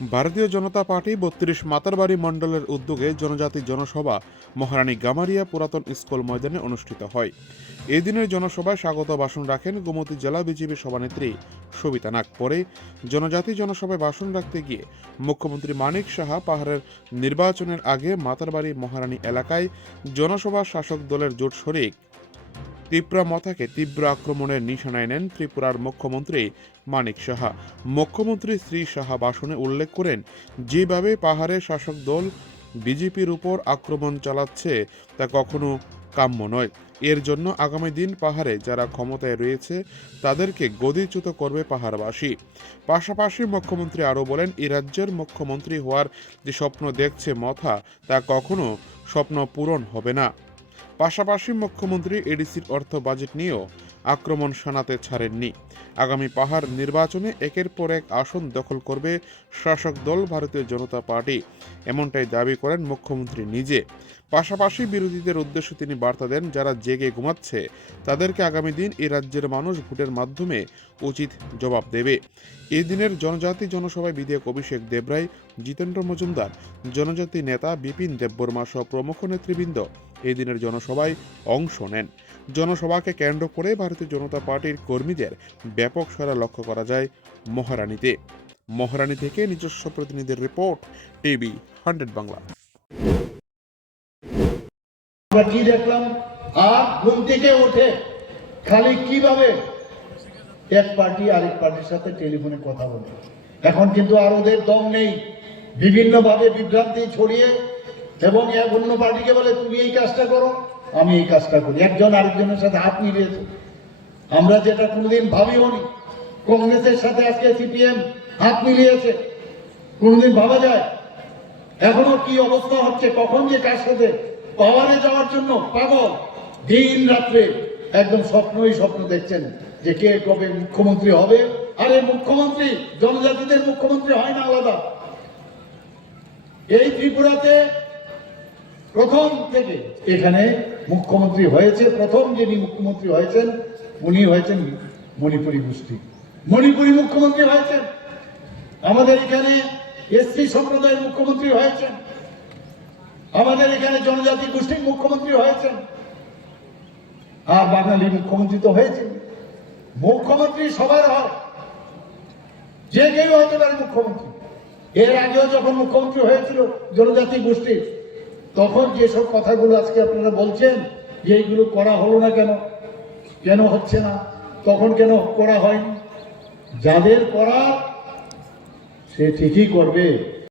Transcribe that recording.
ভারতীয় জনতা পার্টি বত্রিশ মাতারবাড়ি মণ্ডলের উদ্যোগে জনজাতি জনসভা মহারানী গামারিয়া পুরাতন স্কুল ময়দানে অনুষ্ঠিত হয়। এই দিনের জনসভায় স্বাগত ভাষণ রাখেন গোমতী জেলা বিজেপি সভানেত্রী সবিতা নাগ। পরে জনজাতি জনসভায় ভাষণ রাখতে গিয়ে মুখ্যমন্ত্রী মানিক সাহা পাহাড়ের নির্বাচনের আগে মাতারবাড়ি মহারানী এলাকায় জনসভা শাসক দলের জোট শরিক ত্রিপুরা মথাকে তীব্র আক্রমণের নিশানায় নেন ত্রিপুরার মুখ্যমন্ত্রী মানিক সাহা। মুখ্যমন্ত্রী শ্রী সাহা ভাষণে উল্লেখ করেন, যেভাবে পাহাড়ের শাসক দল বিজেপির উপর আক্রমণ চালাচ্ছে, তা কখনো কাম্য নয়। এর জন্য আগামী দিন পাহাড়ে যারা ক্ষমতায় রয়েছে, তাদেরকে গদিচ্যুত করবে পাহাড়বাসী। পাশাপাশি মুখ্যমন্ত্রী আরও বলেন, এই রাজ্যের মুখ্যমন্ত্রী হওয়ার যে স্বপ্ন দেখছে মথা, তা কখনো স্বপ্ন পূরণ হবে না। পাশাপাশি মুখ্যমন্ত্রী এডিসির অর্থ বাজেট নিয়েও আক্রমণ শানাতে ছাড়েননি। আগামী পাহাড় নির্বাচনে একের পর এক আসন দখল করবে শাসক দল ভারতীয় জনতা পার্টি। এমনটাই দাবি করেন মুখ্যমন্ত্রী নিজে। পাশাপাশি বিরোধীদের উদ্দেশ্যে তিনি বার্তা দেন, যারা জেগে ঘুমাচ্ছে, তাদেরকে আগামী দিন এই রাজ্যের মানুষ ভোটের মাধ্যমে উচিত জবাব দেবে। এই দিনের জনজাতি জনসভায় বিধায়ক অভিষেক দেবরায়, জিতেন্দ্র মজুমদার, জনজাতি নেতা বিপিন দেববর্মা সহ প্রমুখ নেতৃবৃন্দ এই দিনের জনসভায় অংশ নেন। জনসভাকে কেন্দ্র করে ভারতীয় জনতা পার্টির কর্মীদের ব্যাপক সারা লক্ষ্য করা যায় মহারানীতে। মহারানী থেকে নিজস্ব প্রতিনিধির রিপোর্ট, টিভি হান্ড্রেড বাংলা। কি দেখলাম? আর ঘুম থেকে ওঠে। খালি কীভাবে? এক পার্টি আরেক পার্টির সাথে টেলিফোনে কথা বলে। এখন কিন্তু আর ওদের দম নেই। বিভিন্ন ভাবে বিভ্রান্তি ছড়িয়ে এবং এক অন্য পার্টিকে বলে, তুমি এই কাজটা করো। আমি এই কাজটা করি। একজন আরেকজনের সাথে হাত মিলিয়েছে আমরা যেটা কোনোদিন ভাবিও নি কংগ্রেসের সাথে আজকে সিপিএম হাত মিলিয়েছে কোনোদিন ভাবা যায়? এখনও কি অবস্থা হচ্ছে? কখন যে কার সাথে পাওয়ারে যাওয়ার জন্য পাগল? দিন রাত্রে একদম স্বপ্নই স্বপ্ন দেখছেন যে কে কবে মুখ্যমন্ত্রী হবে। আরে মুখ্যমন্ত্রী, জনজাতিদের মুখ্যমন্ত্রী হয় না আলাদা। এই ত্রিপুরাতে প্রথম থেকে এখানে মুখ্যমন্ত্রী হয়েছে, প্রথম যিনি মুখ্যমন্ত্রী হয়েছেন, উনি হয়েছেন মণিপুরী গোষ্ঠী। মণিপুরী মুখ্যমন্ত্রী হয়েছেন। আমাদের এখানে এসসি সম্প্রদায়ের মুখ্যমন্ত্রী হয়েছেন। আমাদের এখানে জনজাতি গোষ্ঠীর মুখ্যমন্ত্রী হয়েছেন। আর বাঙালি মুখ্যমন্ত্রী তো হয়েছেন। মুখ্যমন্ত্রী সবার হয়। যে কেউ হতে পারে মুখ্যমন্ত্রী। এর আগেও যখন মুখ্যমন্ত্রী হয়েছিল, জনজাতি গোষ্ঠীর তখন যেসব কথাগুলো আজকে আপনারা বলছেন, যে এইগুলো করা হলো না কেন? কেন হচ্ছে না? তখন কেন করা হয়নি? যাদের করা, সে ঠিকই করবে।